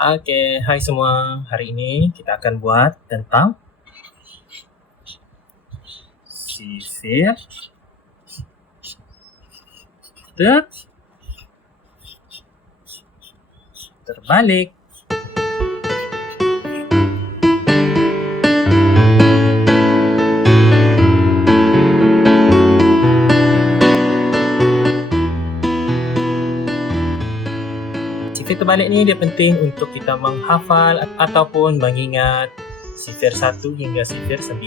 Oke, hai semua. Hari ini kita akan buat tentang sifir terbalik. Sifir terbalik ni dia penting untuk kita menghafal ataupun mengingat sifir 1 hingga sifir 9.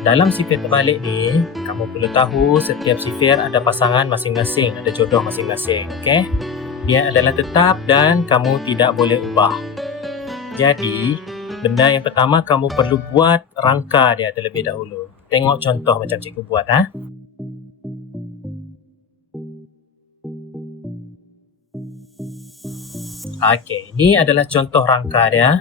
Dalam sifir terbalik ni, kamu perlu tahu setiap sifir ada pasangan masing-masing, ada jodoh masing-masing. Okay? Dia adalah tetap dan kamu tidak boleh ubah. Jadi, benda yang pertama kamu perlu buat rangka dia terlebih dahulu. Tengok contoh macam cikgu buat. Okey, ini adalah contoh rangka dia.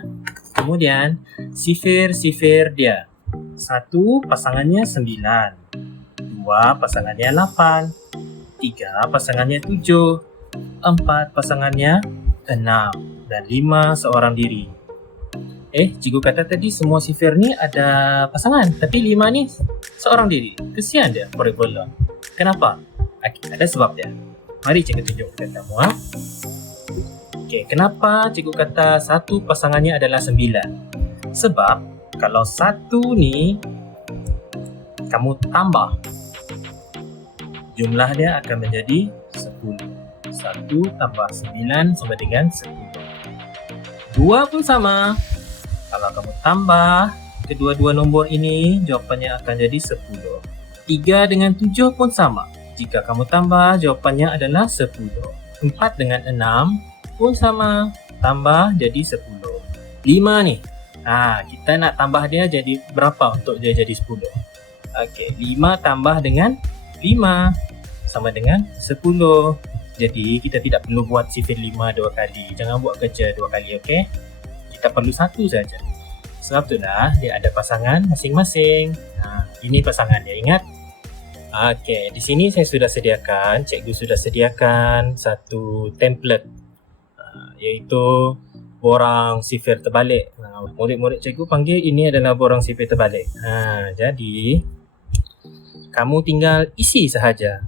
Kemudian, sifir-sifir dia. 1 pasangannya 9, 2 pasangannya 8, 3 pasangannya 7, 4 pasangannya 6, dan 5 seorang diri. Cikgu kata tadi semua sifir ni ada pasangan, tapi 5 ni seorang diri. Kesian dia, pura-pura. Kenapa? Ada sebab dia. Mari cikgu tunjukkan kamu. Okey, kenapa cikgu kata 1 pasangannya adalah 9? Sebab kalau 1 ni kamu tambah, jumlah dia akan menjadi 10. 1 tambah 9 sama dengan 10. 2 pun sama. Kalau kamu tambah kedua-dua nombor ini, jawapannya akan jadi 10. 3 dengan 7 pun sama. Jika kamu tambah, jawapannya adalah 10. 4 dengan 6 pun sama. Tambah jadi 10. 5 ni. Kita nak tambah dia jadi berapa untuk dia jadi 10? Okey, 5 tambah dengan 5 sama dengan 10. Jadi, kita tidak perlu buat sifir 5 dua kali. Jangan buat kerja 2 kali, okey? Kita perlu 1 saja. Sebab itulah dia ada pasangan masing-masing. Ini pasangan dia, ingat? Okey, di sini saya sudah sediakan, cikgu sudah sediakan satu template, iaitu borang sifir terbalik. Murid-murid cikgu panggil ini adalah borang sifir terbalik. Jadi, kamu tinggal isi sahaja.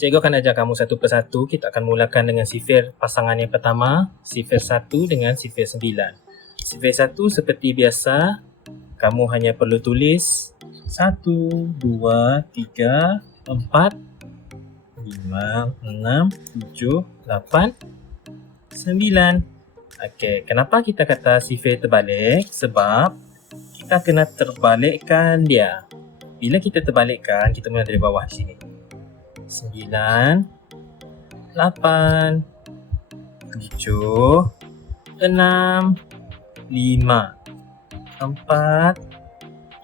Cikgu akan ajar kamu satu persatu. Kita akan mulakan dengan sifir pasangan yang pertama, sifir 1 dengan sifir 9. Sifir 1 seperti biasa, kamu hanya perlu tulis 1, 2, 3, 4, 5, 6, 7, 8, 9. Okey, kenapa kita kata sifir terbalik? Sebab kita kena terbalikkan dia. Bila kita terbalikkan, kita mula dari bawah di sini. 9, 8, 7, 6, 5, 4,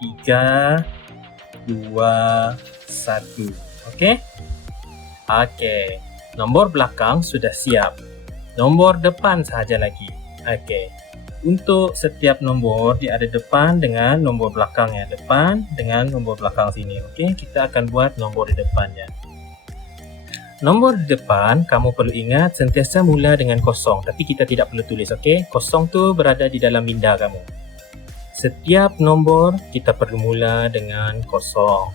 3, 2, 1. Okey? Okey. Nombor belakang sudah siap. Nombor depan sahaja lagi. Okey. Untuk setiap nombor, dia ada depan dengan nombor belakangnya. Depan dengan nombor belakang sini. Okey, kita akan buat nombor di depannya. Nombor di depan, kamu perlu ingat sentiasa mula dengan kosong. Tapi kita tidak perlu tulis, okey? Kosong tu berada di dalam minda kamu. Setiap nombor, kita perlu mula dengan kosong.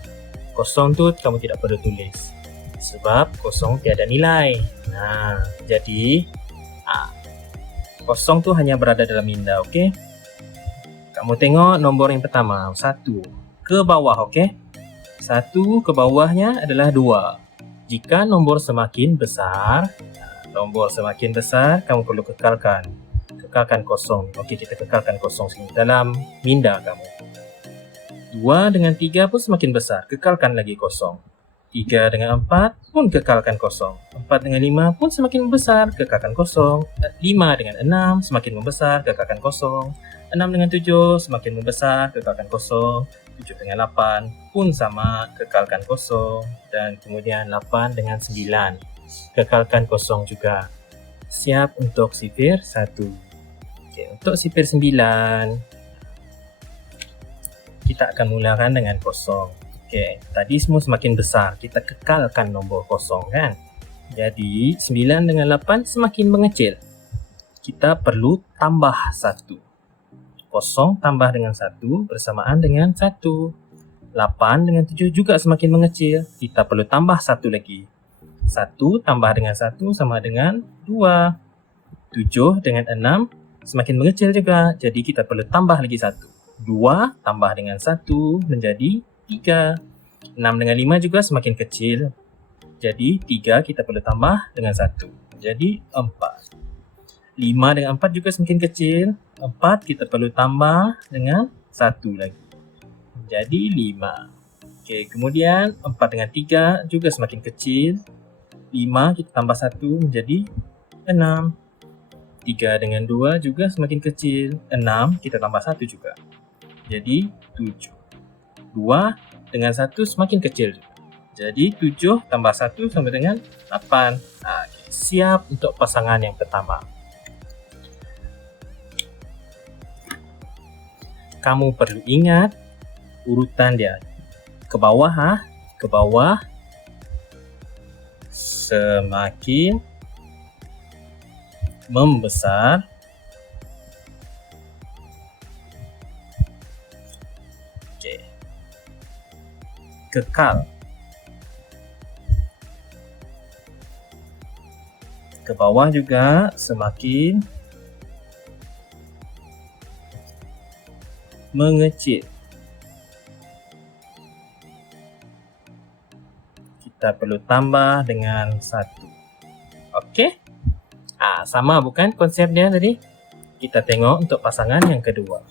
Kosong tu kamu tidak perlu tulis. Sebab kosong tiada nilai. Jadi, kosong tu hanya berada dalam minda, okey? Kamu tengok nombor yang pertama, 1. Ke bawah, okey? 1 ke bawahnya adalah 2. Jika nombor semakin besar, kamu perlu kekalkan kosong. Okey, kita kekalkan kosong sini dalam minda kamu. 2 dengan 3 pun semakin besar, kekalkan lagi kosong. 3 dengan 4 pun kekalkan kosong. 4 dengan 5 pun semakin besar, kekalkan kosong. 5 dengan 6 semakin membesar, kekalkan kosong. 6 dengan 7 semakin membesar, kekalkan kosong. 7 dengan 8 pun sama, kekalkan kosong. Dan kemudian 8 dengan 9, kekalkan kosong juga. Siap untuk sifir 1. Okey, untuk sifir 9, kita akan mulakan dengan kosong. Okey, tadi semua semakin besar, kita kekalkan nombor kosong kan. Jadi 9 dengan 8 semakin mengecil. kita perlu tambah 1. 0 tambah dengan 1 bersamaan dengan 1. 8 dengan 7 juga semakin mengecil. Kita perlu tambah 1 lagi. 1 tambah dengan 1 sama dengan 2. 7 dengan 6 semakin mengecil juga. Jadi kita perlu tambah lagi 1. 2 tambah dengan 1 menjadi 3. 6 dengan 5 juga semakin kecil. Jadi 3 kita perlu tambah dengan 1. Jadi 4. 5 dengan 4 juga semakin kecil. 4 kita perlu tambah dengan 1 lagi. Jadi 5. Okey, kemudian 4 dengan 3 juga semakin kecil. 5 kita tambah 1 menjadi 6. 3 dengan 2 juga semakin kecil. 6 kita tambah 1 juga. Jadi 7. 2 dengan 1 semakin kecil juga. Jadi 7 tambah 1 sama dengan 8. Okay. Siap untuk pasangan yang pertama. Kamu perlu ingat urutan dia. Ke bawah, ke bawah. Semakin membesar. Okey. Kekal. Ke bawah juga semakin mengecil. Kita perlu tambah dengan 1. Okey? Sama bukan konsep dia tadi? Kita tengok untuk pasangan yang kedua.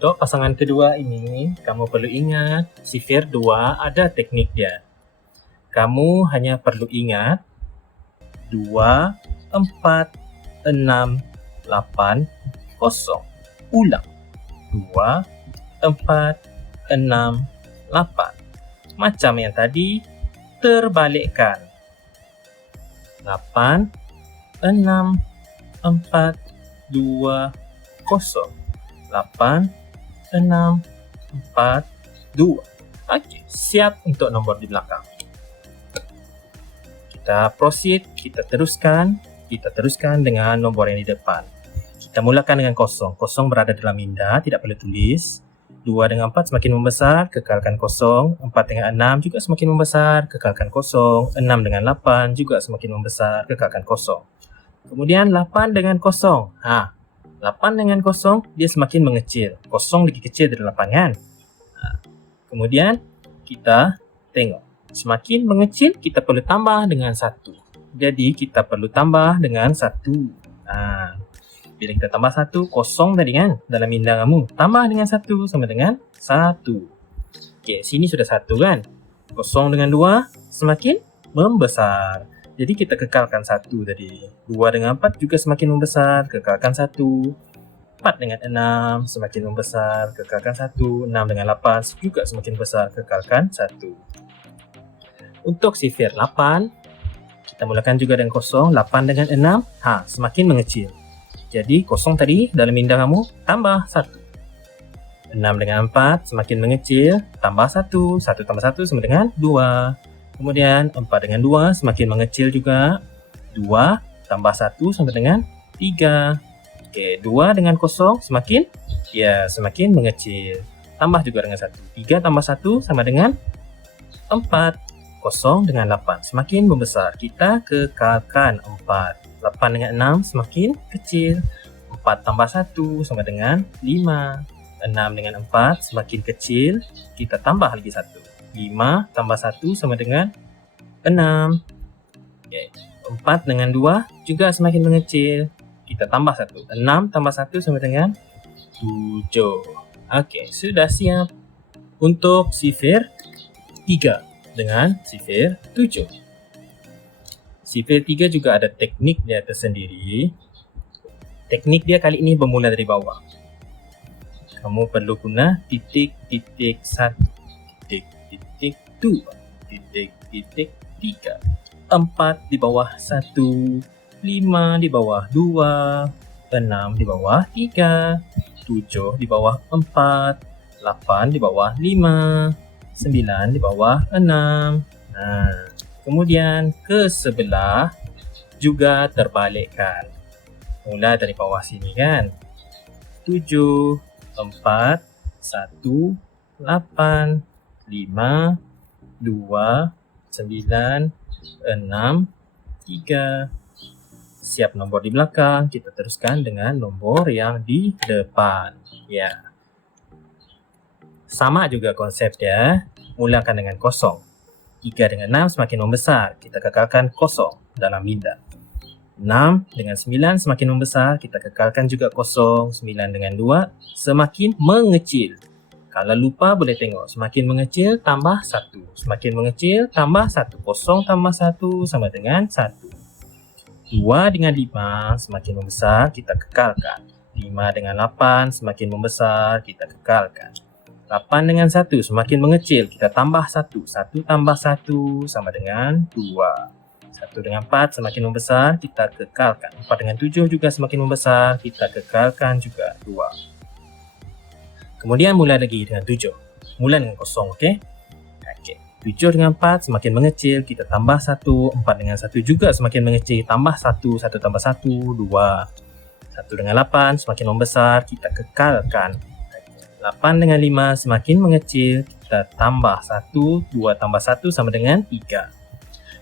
Untuk pasangan kedua ini, kamu perlu ingat sifir 2 ada teknik dia. Kamu hanya perlu ingat 2, 4, 6, 8, 0. Ulang. 2, 4, 6, 8. Macam yang tadi, terbalikkan. 8, 6, 4, 2, 0. 8, 6, 4, 2. Okey, siap untuk nombor di belakang. Kita proceed, kita teruskan dengan nombor yang di depan. Kita mulakan dengan 0. 0 berada dalam minda, tidak perlu tulis. 2 dengan 4 semakin membesar, kekalkan 0. 4 dengan 6 juga semakin membesar, kekalkan 0. 6 dengan 8 juga semakin membesar, kekalkan 0. Kemudian 8 dengan 0. 8 dengan 0 dia semakin mengecil. 0 lebih kecil dari 8 kan? Kemudian kita tengok. Semakin mengecil, kita perlu tambah dengan 1. Jadi kita perlu tambah dengan 1. Bila kita tambah 1, 0 tadi kan dalam minda kamu. Tambah dengan 1 sama dengan 1. Okey, sini sudah 1 kan. 0 dengan 2 semakin membesar. Jadi kita kekalkan 1 tadi. 2 dengan 4 juga semakin membesar, kekalkan 1. 4 dengan 6 semakin membesar, kekalkan 1. 6 dengan 8 juga semakin besar, kekalkan 1. Untuk sifir 8, kita mulakan juga dengan 0. 8 dengan 6, semakin mengecil. Jadi 0 tadi dalam minda kamu tambah 1. 6 dengan 4 semakin mengecil, tambah 1. 1 tambah 1 sama dengan 2. Kemudian 4 dengan 2 semakin mengecil juga. 2 tambah 1 sama dengan 3. Okey, 2 dengan 0 semakin mengecil. Tambah juga dengan 1. 3 tambah 1 sama dengan 4. 0 dengan 8 semakin membesar. Kita kekalkan 4. 8 dengan 6 semakin kecil. 4 tambah 1 sama dengan 5. 6 dengan 4 semakin kecil. Kita tambah lagi 1. 5 tambah 1 sama dengan 6. Okay. 4 dengan 2 juga semakin mengecil. Kita tambah 1. 6 tambah 1 sama dengan 7. Okey, sudah siap untuk sifir 3 dengan sifir 7. Sifir 3 juga ada teknik dia tersendiri. Teknik dia kali ini bermula dari bawah. Kamu perlu guna titik-titik 1, titik-titik 2, titik-titik 3, 4 di bawah 1, 5 di bawah 2, 6 di bawah 3, 7 di bawah 4, 8 di bawah 5, 9 di bawah 6. Kemudian ke sebelah juga terbalikkan. Mula dari bawah sini kan. 7, 4, 1, 8, 5, 2, 9, 6, 3. Siap nombor di belakang, kita teruskan dengan nombor yang di depan. Ya. Sama juga konsepnya, mulakan dengan kosong. 3 dengan 6 semakin membesar, kita kekalkan kosong dalam minda. 6 dengan 9 semakin membesar, kita kekalkan juga kosong. 9 dengan 2 semakin mengecil. Kalau lupa boleh tengok, semakin mengecil tambah 1. Semakin mengecil tambah 1. Kosong tambah 1 sama dengan 1. 2 dengan 5 semakin membesar, kita kekalkan. 5 dengan 8 semakin membesar, kita kekalkan. 8 dengan 1 semakin mengecil, kita tambah 1. 1 tambah 1 sama dengan 2. 1 dengan 4 semakin membesar, kita kekalkan. 4 dengan 7 juga semakin membesar, kita kekalkan juga 2. Kemudian mula lagi dengan 7. Mula dengan kosong, okey? 7 dengan 4 semakin mengecil, kita tambah 1. 4 dengan 1 juga semakin mengecil, tambah 1. 1 tambah 1, 2. 1 dengan 8 semakin membesar, kita kekalkan. 8 dengan 5 semakin mengecil, kita tambah 1. 2 tambah 1 sama dengan 3.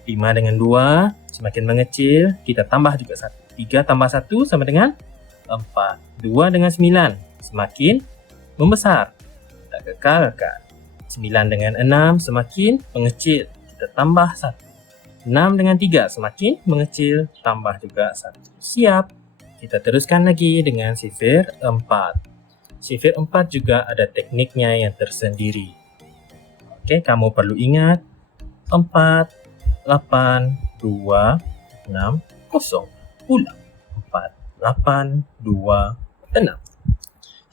5 dengan 2 semakin mengecil, kita tambah juga 1. 3 tambah 1 sama dengan 4. 2 dengan 9 semakin membesar, kita kekalkan. 9 dengan 6 semakin mengecil, kita tambah 1. 6 dengan 3 semakin mengecil, tambah juga 1. Siap. Kita teruskan lagi dengan sifir 4. Sifir 4 juga ada tekniknya yang tersendiri. Okey, kamu perlu ingat 4, 8, 2, 6, 0. Ulang. 4, 8, 2, 6.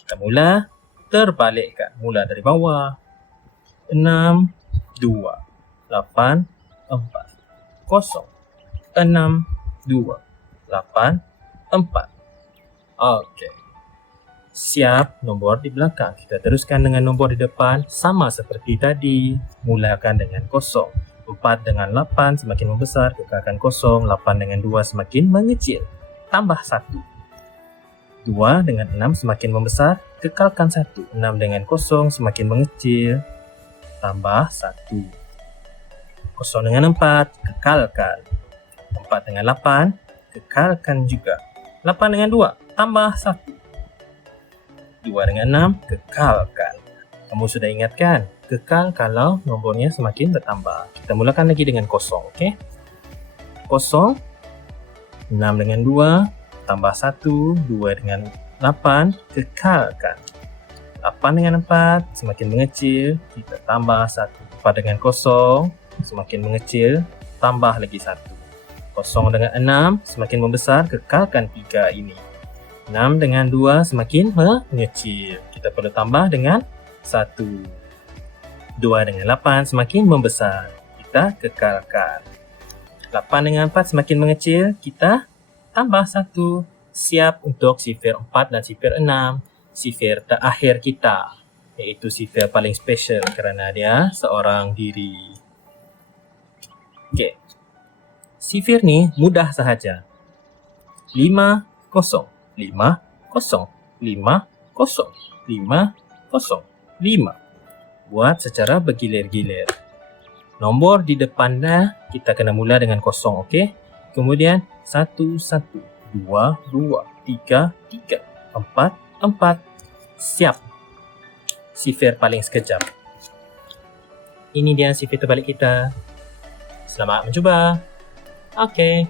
Kita mula terbalikkan. Mula dari bawah. 6, 2, 8, 4, 0, 6, 2, 8, 4. Okey. Siap nombor di belakang. Kita teruskan dengan nombor di depan. Sama seperti tadi. Mulakan dengan kosong. 4 dengan 8 semakin membesar, kekalkan kosong. 8 dengan 2 semakin mengecil, tambah 1. 2 dengan 6 semakin membesar, kekalkan 1. 6 dengan kosong semakin mengecil, tambah 1. Kosong dengan 4, kekalkan. 4 dengan 8, kekalkan juga. 8 dengan 2, tambah 1. 2 dengan 6, kekalkan. Kamu sudah ingat kan? Kekal kalau nombornya semakin bertambah. Kita mulakan lagi dengan kosong, okey? Kosong, 6 dengan 2, tambah 1, 2 dengan 8, kekalkan. 8 dengan 4, semakin mengecil, kita tambah 1. 4 dengan kosong, semakin mengecil, tambah lagi 1. Kosong dengan 6, semakin membesar, kekalkan 3 ini. 6 dengan 2 semakin mengecil. Kita perlu tambah dengan 1. 2 dengan 8 semakin membesar. Kita kekalkan. 8 dengan 4 semakin mengecil. Kita tambah 1. Siap untuk sifir 4 dan sifir 6. Sifir terakhir kita. Iaitu sifir paling special kerana dia seorang diri. Okey. Sifir ni mudah sahaja. 5, 0. 5, 0, 5, 0, 5, 0, 5. Buat secara bergilir-gilir. Nombor di depannya kita kena mula dengan kosong, okey? Kemudian 1, 1, 2, 2, 3, 3, 4, 4. Siap. Sifir paling sekejap. Ini dia sifir terbalik kita. Selamat mencuba. Okey.